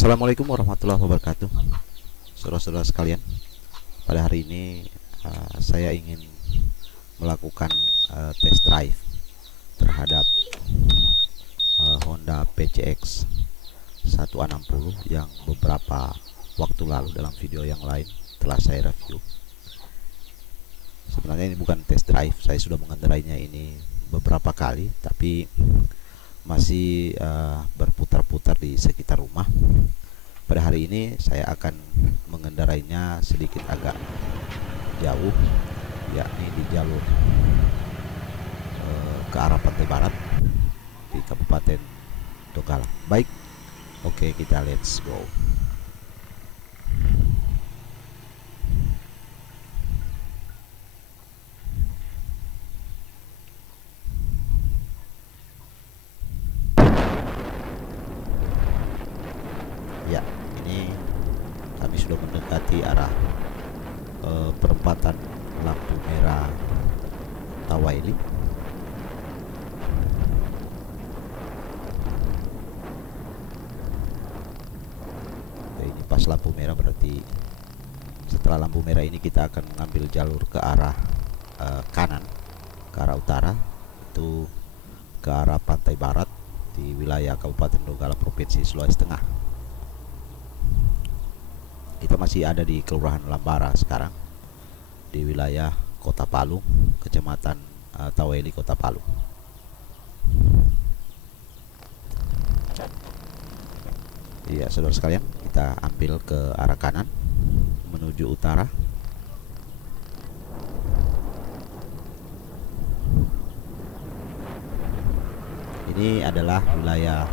Assalamualaikum warahmatullahi wabarakatuh, saudara-saudara sekalian. Pada hari ini saya ingin melakukan test drive terhadap Honda PCX 160 yang beberapa waktu lalu dalam video yang lain telah saya review. Sebenarnya ini bukan test drive, saya sudah mengendarainya ini beberapa kali, tapi masih berputar-putar di sekitar rumah. Pada hari ini saya akan mengendarainya sedikit agak jauh, yakni di jalur ke arah pantai barat di Kabupaten Donggala. Baik, oke, kita let's go. Ya, ini kami sudah mendekati arah perempatan lampu merah Tawaili. Oke, ini pas lampu merah, berarti setelah lampu merah ini kita akan mengambil jalur ke arah kanan, ke arah utara, itu ke arah pantai barat di wilayah Kabupaten Donggala, Provinsi Sulawesi Tengah. Kita masih ada di Kelurahan Lambara sekarang, di wilayah Kota Palu, Kecamatan Tawaili, Kota Palu. Iya, saudara sekalian, kita ambil ke arah kanan menuju utara. Ini adalah wilayah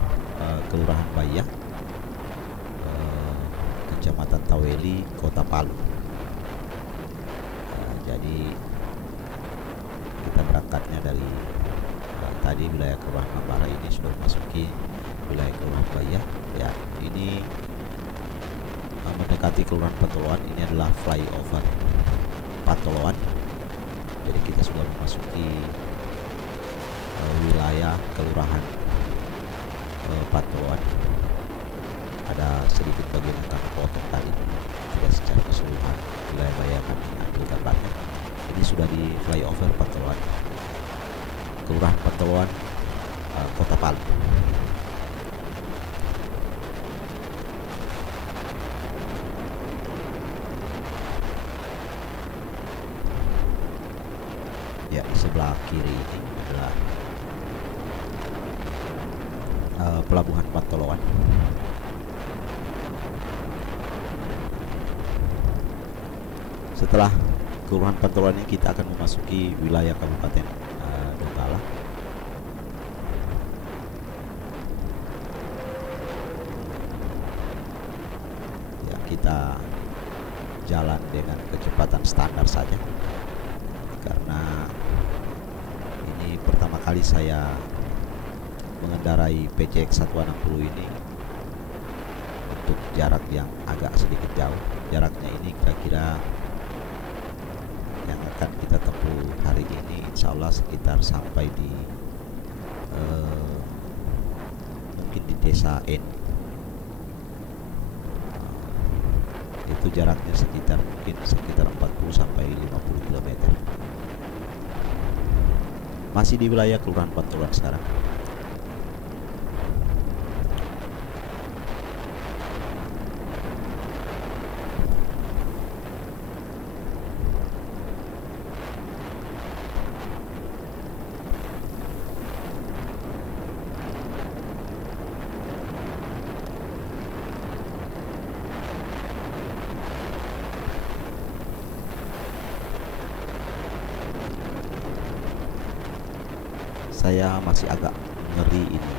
Kelurahan Bayah, Kecamatan Tawaili, Kota Palu. Jadi kita berangkatnya dari tadi wilayah Kelurahan Lambara, ini sudah memasuki wilayah Kelurahan Bayah. Ya, ini mendekati Kelurahan Patoloan. Ini adalah flyover Patoloan. Jadi kita sudah memasuki wilayah Kelurahan Patoloan. Ada sedikit bagian yang kami potong tadi, tidak secara keseluruhan wilayah Bayah kami ambil gambarnya. Ini sudah di flyover Patoloan, Kelurahan Patoloan, Kota Palu. Ya, di sebelah kiri ini adalah Pelabuhan Patoloan. Setelah Kelurahan Patoloan ini kita akan memasuki wilayah Kabupaten Donggala. Ya, kita jalan dengan kecepatan standar saja, karena ini pertama kali saya mengendarai PCX 160 ini untuk jarak yang agak sedikit jauh. Jaraknya ini kira-kira yang akan kita tempuh hari ini insya Allah sekitar sampai di mungkin di desa N. Itu jaraknya sekitar 40 sampai 50 km. Masih di wilayah Kelurahan Patoloan sekarang. Saya masih agak ngeri ini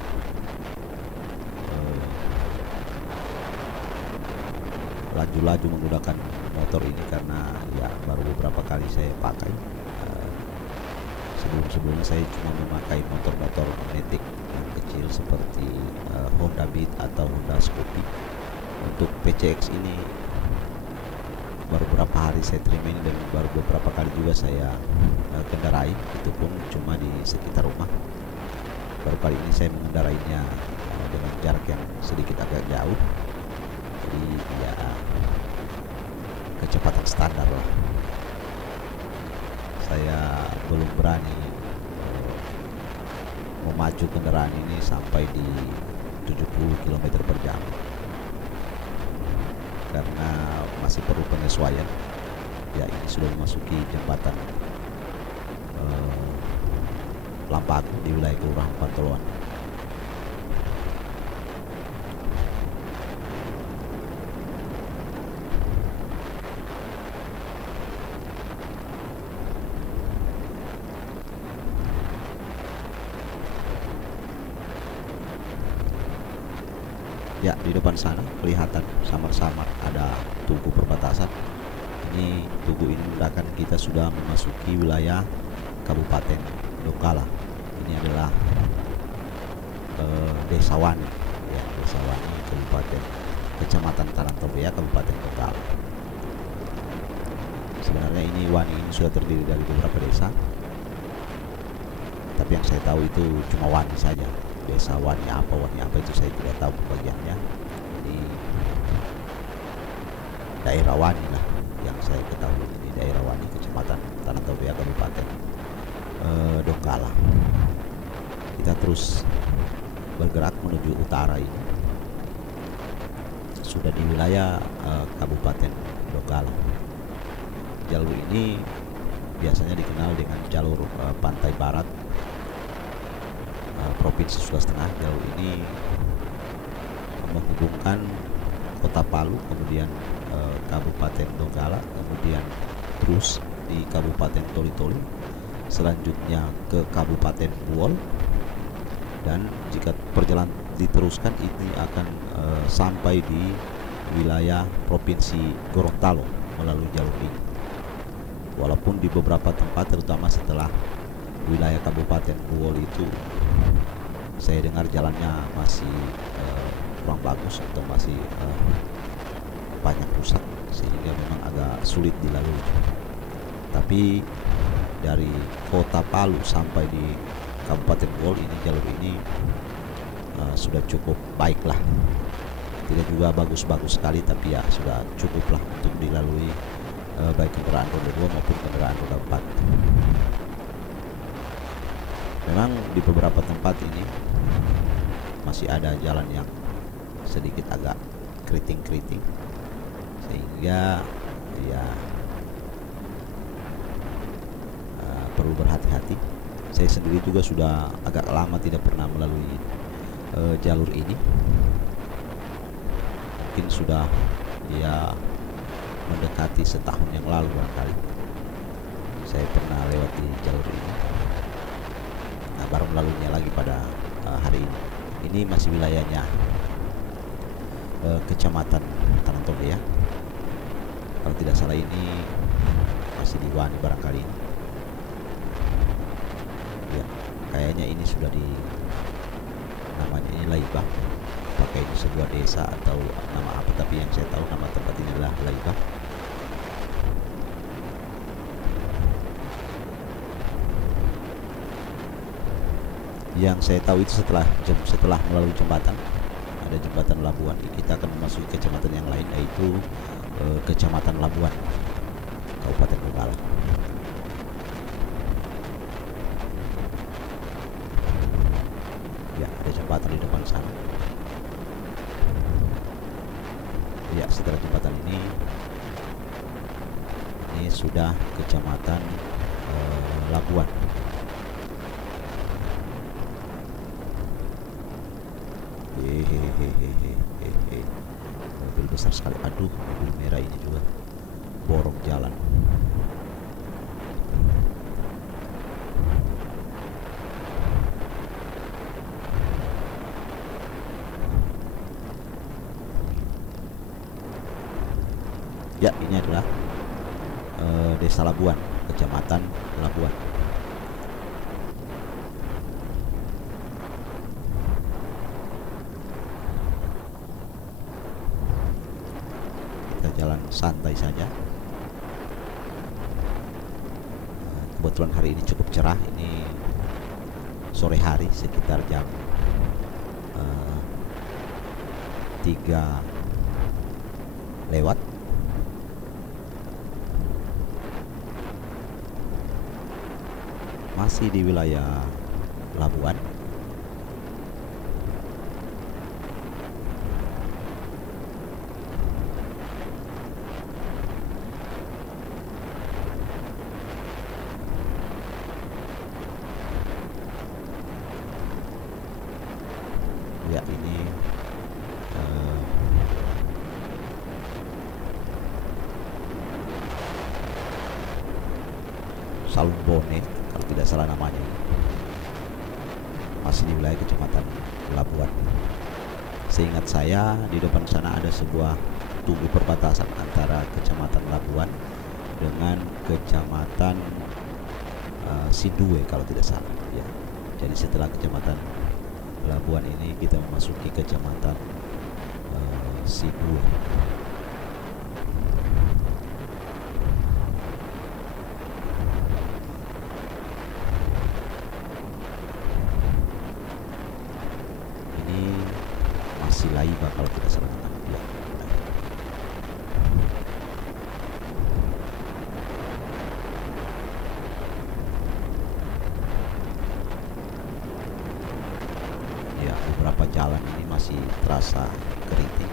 laju-laju menggunakan motor ini, karena ya baru beberapa kali saya pakai. Sebelum-sebelumnya saya cuma memakai motor-motor Matic yang kecil seperti Honda Beat atau Honda Scoopy. Untuk PCX ini baru beberapa hari saya terima ini, dan baru beberapa kali juga saya kendarai, itu pun cuma di sekitar rumah. Baru kali ini saya mengendarainya dengan jarak yang sedikit agak jauh. Jadi ya kecepatan standar lah. Saya belum berani memacu kendaraan ini sampai di 70 km per jam karena masih perlu penyesuaian. Ya, ini sudah memasuki jembatan Lampagu di wilayah Kelurahan Pantoloan. Ya, di depan sana kelihatan samar-samar ada tugu perbatasan. Ini tugu ini menandakan kita sudah memasuki wilayah Kabupaten Donggala. Ini adalah Desa Wani, ya, Desa Wani, Kabupaten Kecamatan Tanah Torbaya, Kabupaten Donggala. Sebenarnya ini Wani ini sudah terdiri dari beberapa desa, tapi yang saya tahu itu cuma Wani saja. Desa Wani apa itu saya tidak tahu bagiannya. Di daerah Wani lah yang saya ketahui, di daerah Wani, Kecamatan Tanah Torbaya, Kabupaten Donggala. Kita terus bergerak menuju utara ini. Sudah di wilayah Kabupaten Donggala. Jalur ini biasanya dikenal dengan jalur pantai barat Provinsi Sulawesi Tengah. Jalur ini menghubungkan Kota Palu, kemudian Kabupaten Donggala, kemudian terus di Kabupaten Toli-Toli, selanjutnya ke Kabupaten Buol, dan jika perjalanan diteruskan ini akan sampai di wilayah Provinsi Gorontalo melalui jalur ini. Walaupun di beberapa tempat, terutama setelah wilayah Kabupaten Buol itu, saya dengar jalannya masih kurang bagus atau masih banyak rusak, sehingga memang agak sulit dilalui. Tapi dari Kota Palu sampai di Kabupaten Buol ini, jalur ini sudah cukup baik lah. Tidak juga bagus-bagus sekali, tapi ya sudah cukup lah untuk dilalui baik kendaraan roda 2 maupun kendaraan roda 4. Memang di beberapa tempat ini masih ada jalan yang sedikit agak keriting-keriting, sehingga ya perlu berhati-hati. Saya sendiri juga sudah agak lama tidak pernah melalui jalur ini. Mungkin sudah ya mendekati setahun yang lalu barangkali saya pernah lewat di jalur ini. Nah, baru melaluinya lagi pada hari ini. Ini masih wilayahnya Kecamatan Tanah Torbaya. Kalau tidak salah ini masih di Wani barangkali ini. Ya, kayaknya ini sudah di namanya ini Laibah. Pakai ini sebuah desa atau nama apa, tapi yang saya tahu nama tempat ini adalah Laibah. Yang saya tahu itu setelah melalui jembatan, ada jembatan Labuan, kita akan memasuki kecamatan yang lain, yaitu Kecamatan Labuan, Kabupaten Donggala. Ya, ada jembatan di depan sana. Ya, setelah jembatan ini sudah Kecamatan Labuan. Mobil besar sekali. Aduh, mobil merah ini juga borong jalan. Ya, ini adalah Desa Labuan, Kecamatan Labuan. Kita jalan santai saja. Kebetulan hari ini cukup cerah. Ini sore hari sekitar jam 3 lewat. Masih di wilayah Labuan. Ya, ini Salumbone kalau tidak salah namanya. Masih di wilayah Kecamatan Labuan. Seingat saya di depan sana ada sebuah tugu perbatasan antara Kecamatan Labuan dengan Kecamatan Sidue kalau tidak salah ya. Jadi setelah Kecamatan Labuan ini kita memasuki Kecamatan Sidue. Ini masih Laiba kalau tidak salah ya. Ya, beberapa jalan ini masih terasa keriting.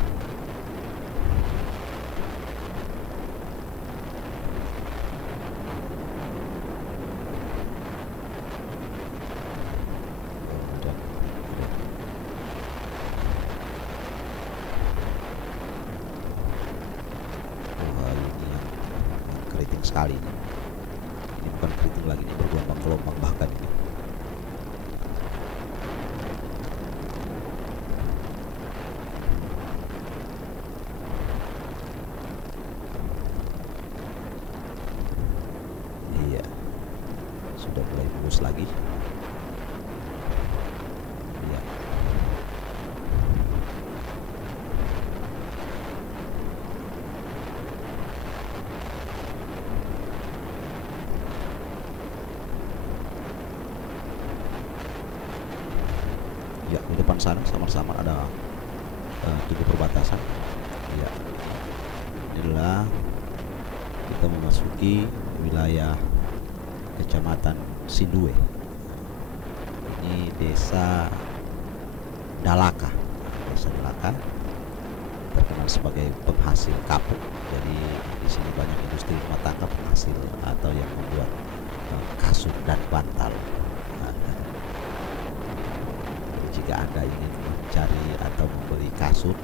Wah, ini yang keriting sekali ini. Ini bukan keriting lagi, ini bergelombang-gelombang bahkan ini. Sudah mulai mulus lagi ya. Ya, di depan sana samar-samar ada tugu perbatasan ya. Inilah kita memasuki wilayah Kecamatan Sidue. Ini desa Dalaka. Desa Dalaka terkenal sebagai penghasil kapuk. Jadi di sini banyak industri rumah tangga penghasil atau yang membuat kasur dan bantal. Jadi jika Anda ingin mencari atau membeli kasur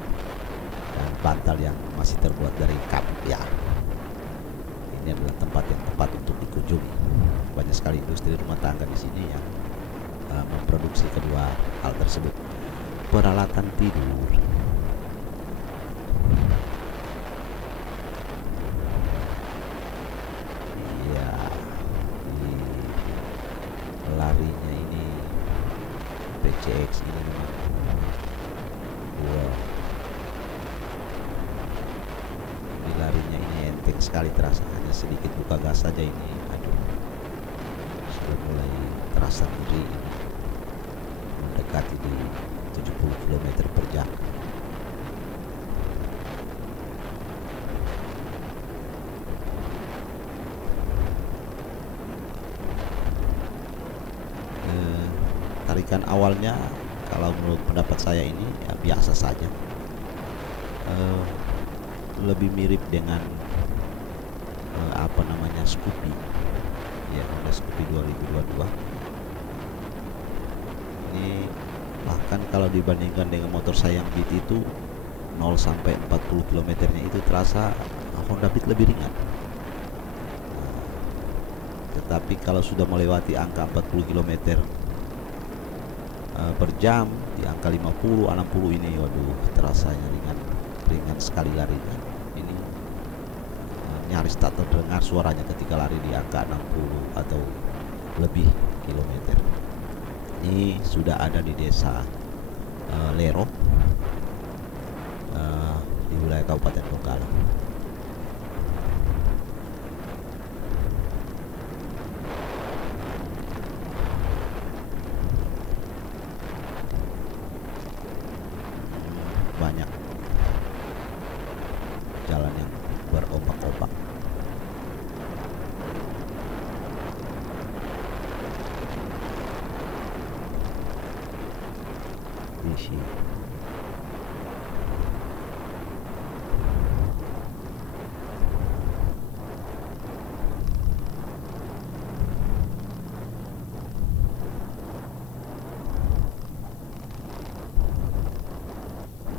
dan bantal yang masih terbuat dari kapuk ya, ini adalah tempat yang tepat untuk dikunjungi. Banyak sekali industri rumah tangga di sini yang memproduksi kedua hal tersebut. Peralatan tidur. Iya, di larinya ini PCX ini memang wow. Di larinya ini enteng sekali terasa, hanya sedikit buka gas saja ini. Aduh, sudah mulai terasa ngeri ini, mendekati di 70 km per jam. Tarikan awalnya kalau menurut pendapat saya ini ya biasa saja, lebih mirip dengan apa namanya Scoopy ya, Honda Scoopy 2022. Ini bahkan kalau dibandingkan dengan motor saya yang Beat itu 0 sampai 40 km nya itu terasa Honda Beat lebih ringan. Tetapi kalau sudah melewati angka 40 km per jam, di angka 50, 60 ini waduh terasanya ringan sekali larinya. Ini nyaris tak terdengar suaranya ketika lari di angka 60 atau lebih kilometer. Ini sudah ada di desa Lero di wilayah Kabupaten Donggala. Banyak jalan Sulawesi.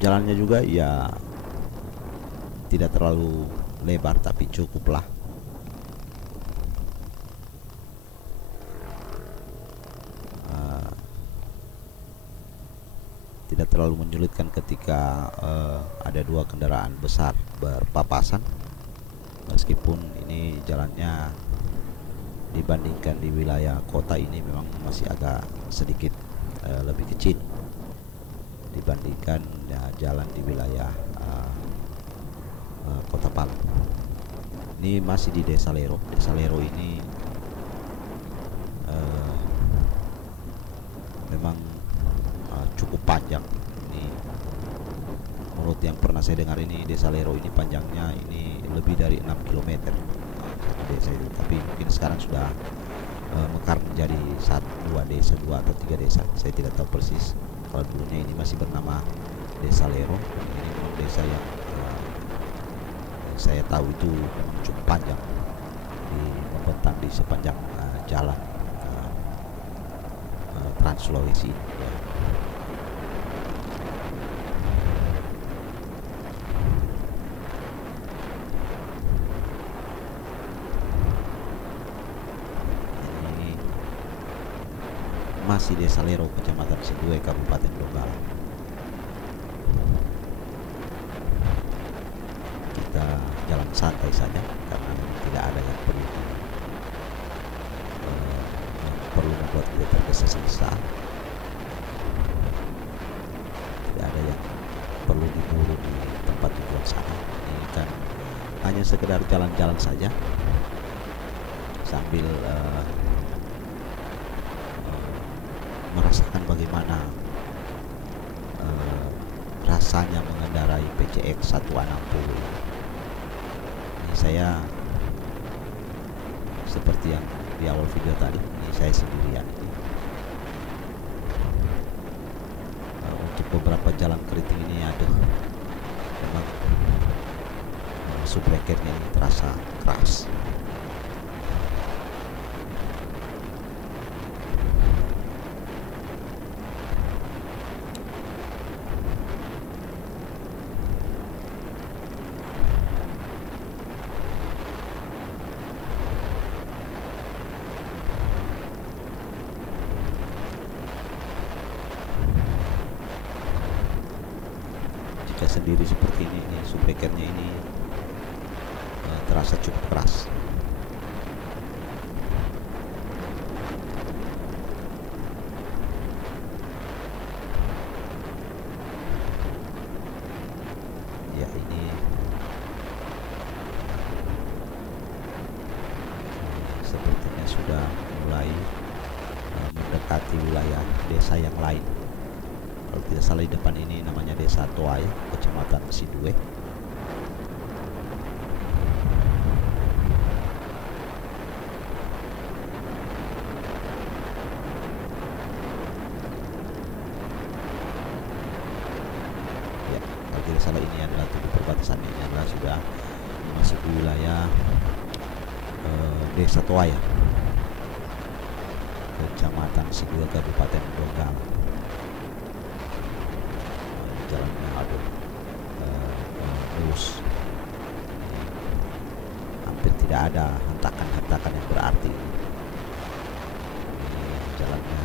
Jalannya juga ya tidak terlalu lebar tapi cukup lah. Tidak terlalu menyulitkan ketika ada dua kendaraan besar berpapasan, meskipun ini jalannya dibandingkan di wilayah kota ini memang masih agak sedikit lebih kecil dibandingkan ya, jalan di wilayah Kota Palu. Ini masih di Desa Lero. Desa Lero ini memang cukup panjang. Ini menurut yang pernah saya dengar, ini Desa Lero ini panjangnya ini lebih dari 6 km desa itu. Tapi mungkin sekarang sudah mekar menjadi dua desa, dua atau tiga desa. Saya tidak tahu persis. Kalau dulunya ini masih bernama Desa Lero. Ini memang desa yang saya tahu itu memang cukup panjang, membentang di sepanjang jalan Trans Sulawesi. Ini masih Desa Lero, Kecamatan Sidue, Kabupaten Donggala. Kita jalan santai saja karena tidak ada yang perlu membuat kita tergesa-gesa. Tidak ada yang perlu diburu di tempat tujuan sana. Ini kan hanya sekedar jalan-jalan saja sambil merasakan bagaimana rasanya mengendarai PCX 160. Ini saya seperti yang di awal video tadi, ini saya sendirian. Untuk beberapa jalan keriting ini memang subbreakernya ini terasa keras. Sendiri seperti ini, subbreakernya ini terasa cukup keras. Ya, ini sepertinya sudah mulai mendekati wilayah desa yang lain. Kalau tidak salah di depan ini namanya Desa Toai, Kecamatan Sidue. Ya, kalau tidak salah ini adalah perbatasan, ini adalah sudah masuk wilayah Desa Toai, Kecamatan Sidue, Kabupaten Donggala. Jalannya mulus, hampir tidak ada hentakan-hentakan yang berarti. Ini jalannya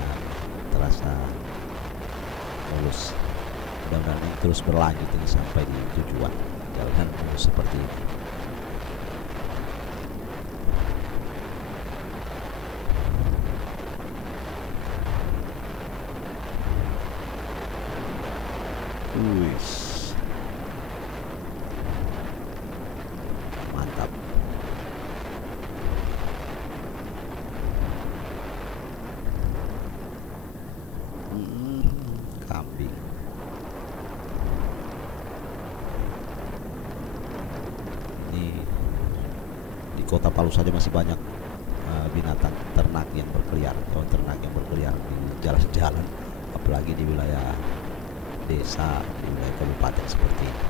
terasa mulus. Mudah-mudahan ini terus berlanjut ini sampai di tujuan. Jalan mulus seperti ini. Mantap. Kambing. Ini di Kota Palu saja masih banyak binatang ternak yang berkeliar, hewan ternak yang berkeliar di jalan-jalan, apalagi di wilayah desa di wilayah kabupaten seperti ini.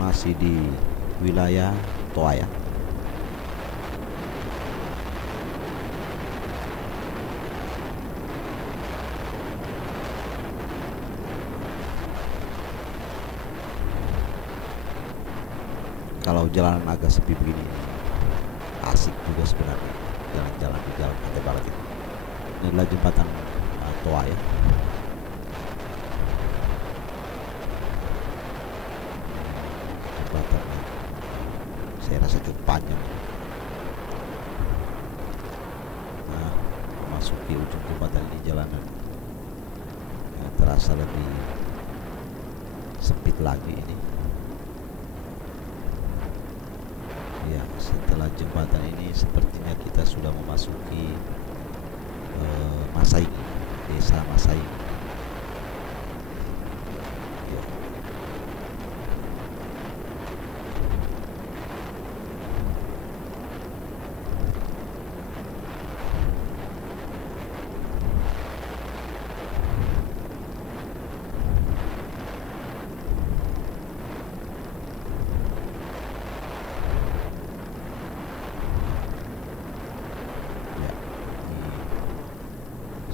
Masih di wilayah Toaya. Kalau jalanan agak sepi begini asik juga sebenarnya jalan-jalan di jalan Pantai Barat ini. Ini adalah jembatan Toaya. Saya rasa cukup panjang. Nah, memasuki ujung jembatan ini jalanan terasa lebih sempit lagi ini. Ya, setelah jembatan ini sepertinya kita sudah memasuki Masaiki, desa Masaiki.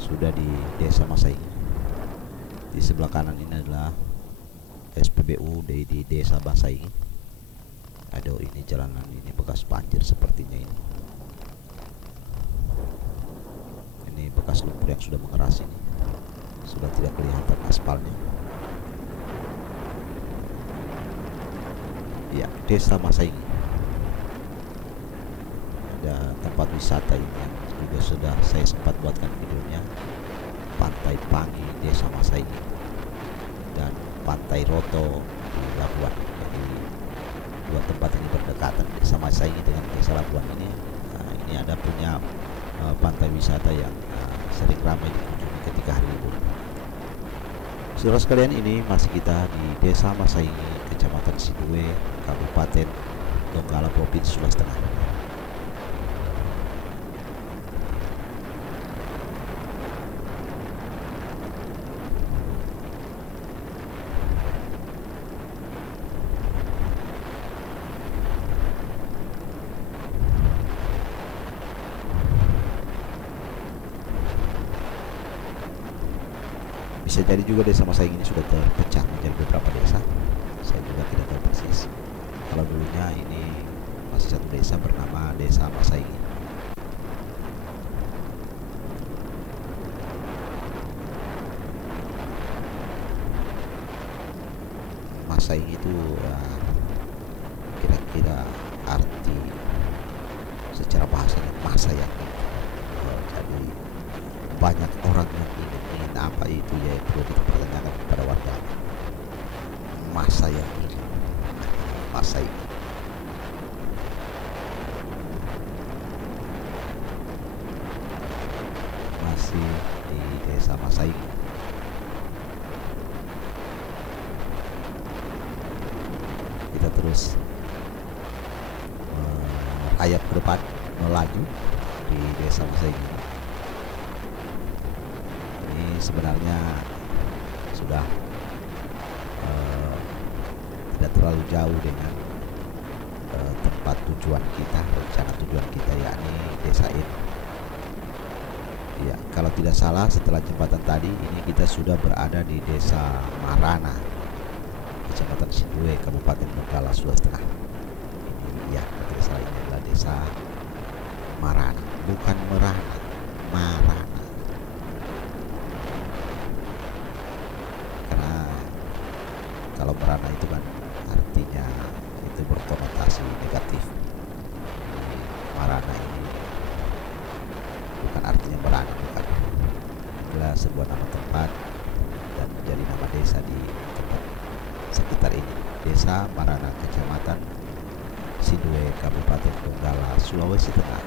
Sudah di desa Masaiki. Di sebelah kanan ini adalah SPBU di desa Masaiki. Aduh, ini jalanan ini bekas banjir sepertinya ini. Ini bekas lumpur yang sudah mengeras ini. Sudah tidak kelihatan aspalnya. Ya, desa Masaiki. Ada tempat wisata ini yang juga sudah saya sempat buatkan videonya. Pantai Pangi desa Masaiki dan Pantai Roto di Labuan. Jadi dua tempat ini berdekatan, desa Masaiki dengan desa Labuan ini. Nah, ini ada punya pantai wisata yang sering ramai dikunjungi ketika hari libur. Saudara sekalian, ini masih kita di desa Masaiki, Kecamatan Sidue, Kabupaten Donggala, Provinsi Sulawesi Tengah. Bisa jadi juga desa Masaiki ini sudah terpecah menjadi beberapa desa. Saya juga tidak tahu persis. Kalau dulunya ini masih satu desa bernama Desa Masaiki. Masaiki itu kira-kira arti secara bahasanya masa yang jadi banyak orang yang ingin apa itu, ya perlu dipertanyakan kepada warga. Masa yang ini, masa ini. Masih di desa Masaiki. Kita terus merayap ke depan, melaju di desa Masaiki. Sebenarnya sudah tidak terlalu jauh dengan tempat tujuan kita, rencana tujuan kita, yakni desa ini. Ya, kalau tidak salah setelah jembatan tadi ini kita sudah berada di desa Marana, Kecamatan Sidue, Kabupaten Donggala, Sulawesi Tengah. Ini ya, tidak salah, ini adalah desa Marana, bukan Merana, Marana. Kalau merana itu kan artinya itu berkonotasi negatif. Marana ini bukan artinya merana, bukan. Bila sebuah nama tempat dan menjadi nama desa di tempat sekitar ini. Desa Marana, Kecamatan Sidue, Kabupaten Donggala, Sulawesi Tengah.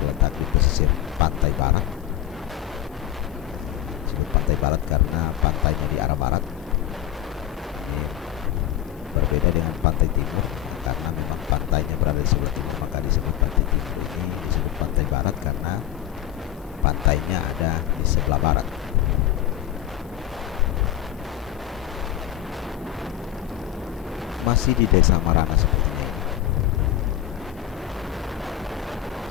Terletak di pesisir pantai barat. Disebut pantai barat karena pantainya di arah barat. Ini berbeda dengan pantai timur karena memang pantainya berada di sebelah timur, maka disebut pantai timur. Ini disebut pantai barat karena pantainya ada di sebelah barat. Masih di Desa Marana sepertinya ini.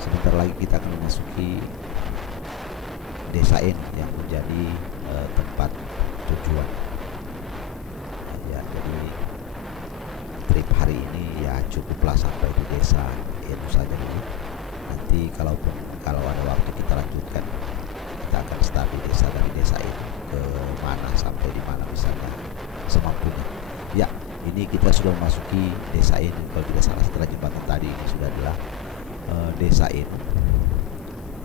Sebentar lagi kita akan memasuki Desa ini yang menjadi tempat tujuan. Ya, jadi trip hari ini ya cukuplah sampai di Desa Enu saja dulu. Nanti kalau ada waktu kita lanjutkan, kita akan start di dari desa ini ke mana sampai di mana misalnya semampunya. Ya, ini kita sudah memasuki desa ini. Kalau tidak salah setelah jembatan tadi, ini sudah adalah desa ini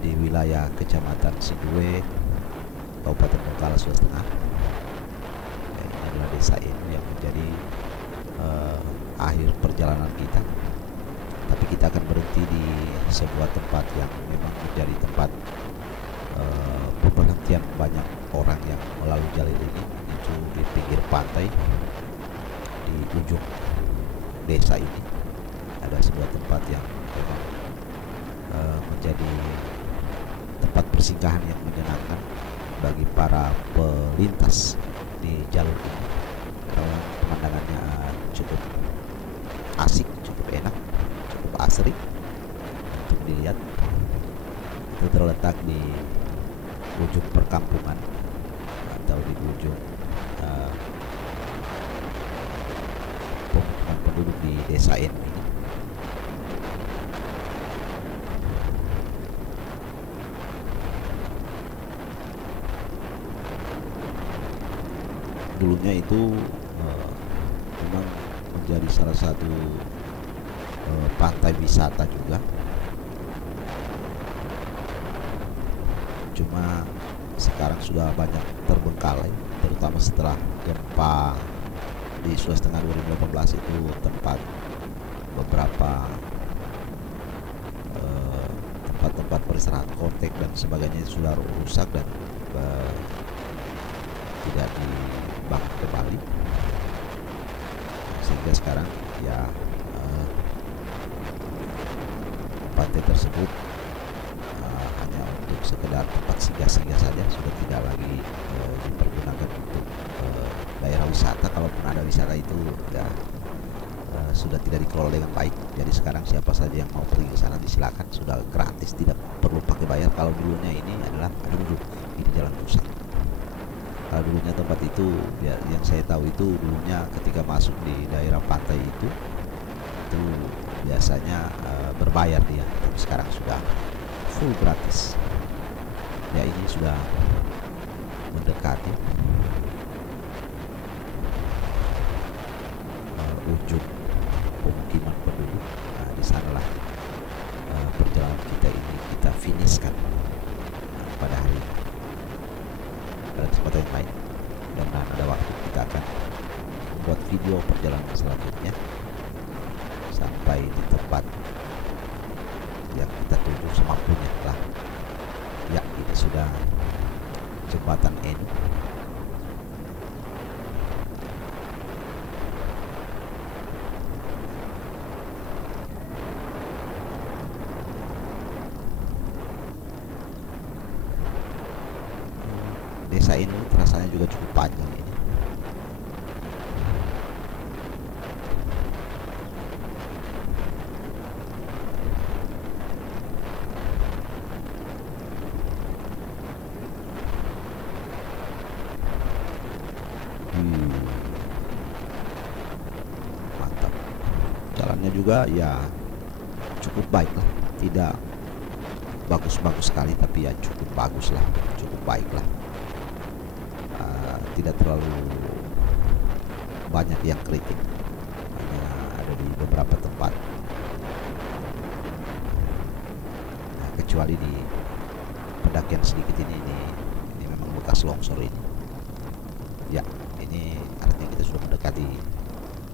di wilayah Kecamatan Sidue, Kabupaten Donggala, Sulawesi Tengah. Ya, ini adalah desa ini yang menjadi akhir perjalanan kita. Tapi kita akan berhenti di sebuah tempat yang memang menjadi tempat perhentian banyak orang yang melalui jalur ini, itu di pinggir pantai. Di ujung desa ini ada sebuah tempat yang memang menjadi tempat persinggahan yang menyenangkan bagi para pelintas di jalur ini, karena pemandangannya cukup asik, cukup enak, cukup asri untuk dilihat. Itu terletak di ujung perkampungan atau di ujung pemukiman penduduk di desa ini. Dulunya itu memang menjadi salah satu pantai wisata juga. Cuma sekarang sudah banyak terbengkalai, terutama setelah gempa di Sulawesi Tengah 2018 itu tempat beberapa tempat-tempat peristirahatan, kontek dan sebagainya sudah rusak dan tidak dibangun kembali, sehingga sekarang ya pantai tersebut hanya untuk sekedar tempat singgah-singgah saja, sudah tidak lagi dipergunakan untuk daerah wisata. Kalaupun ada wisata itu ya sudah tidak dikelola dengan baik. Jadi sekarang siapa saja yang mau pergi ke sana disilakan, sudah gratis, tidak perlu pakai bayar. Kalau dulunya ini adalah dulu ini Jalan Rusak. Kalau dulunya tempat itu ya, yang saya tahu itu dulunya ketika masuk di daerah pantai itu biasanya berbayar dia, tapi sekarang sudah full gratis. Ya, ini sudah mendekati ujung pemukiman penduduk. Nah, di sanalah perjalanan kita ini kita finishkan pada hari ini. Pada kesempatan yang lain, mudah-mudahan ada waktu kita akan membuat video perjalanan selanjutnya sampai di tempat yang kita tuju semampunya lah. Ya, ini sudah jembatan Enu. Desa ini rasanya juga cukup panjang ini. Mantap. Jalannya juga ya cukup baik lah, tidak bagus-bagus sekali, tapi ya cukup bagus lah, cukup baik lah. Tidak terlalu banyak yang kritik, hanya ada di beberapa tempat. Nah, kecuali di pendakian sedikit ini memang bekas longsor ini. Ya, ini artinya kita sudah mendekati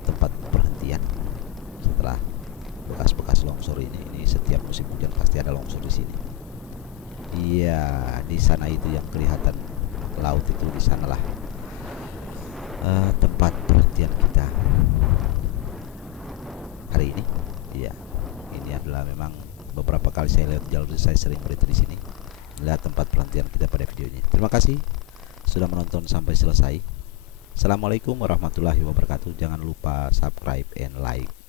tempat perhentian. Setelah bekas-bekas longsor ini setiap musim hujan pasti ada longsor di sini. Iya, di sana itu yang kelihatan laut itu, di sanalah tempat perhentian kita hari ini. Iya, ini adalah memang beberapa kali saya lewat jalur, saya sering berhenti di sini. Lihat tempat perhentian kita pada video ini. Terima kasih sudah menonton sampai selesai. Assalamualaikum warahmatullahi wabarakatuh. Jangan lupa subscribe and like.